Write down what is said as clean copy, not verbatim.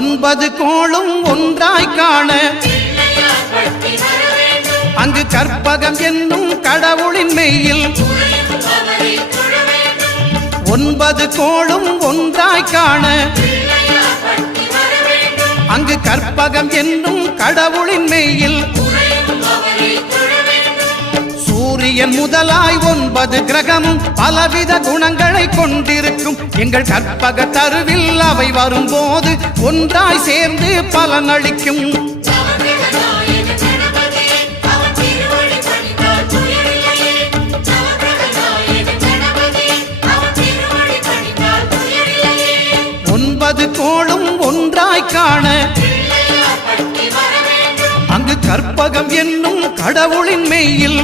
ஒன்பது கோளும் ஒன்றாய் காண அங்கு கற்பகம் என்னும் கடவுளின் மெய்யில் ஒன்பது கோளும் ஒன்றாய் காண அங்கு கற்பகம் என்னும் கடவுளின் மெய்யில் சூரியன் முதலாய் ஒன்பது கிரகமும் பலவித குணங்களை கொண்டிருக்கும் எங்கள் கற்பக தருவில் அவை வரும்போது ஒன்றாய் சேர்ந்து பலனளிக்கும். ஒன்பது கோளும் ஒன்றாய் காண அங்கு கற்பகம் என்னும் கடவுளின் மெய்யில்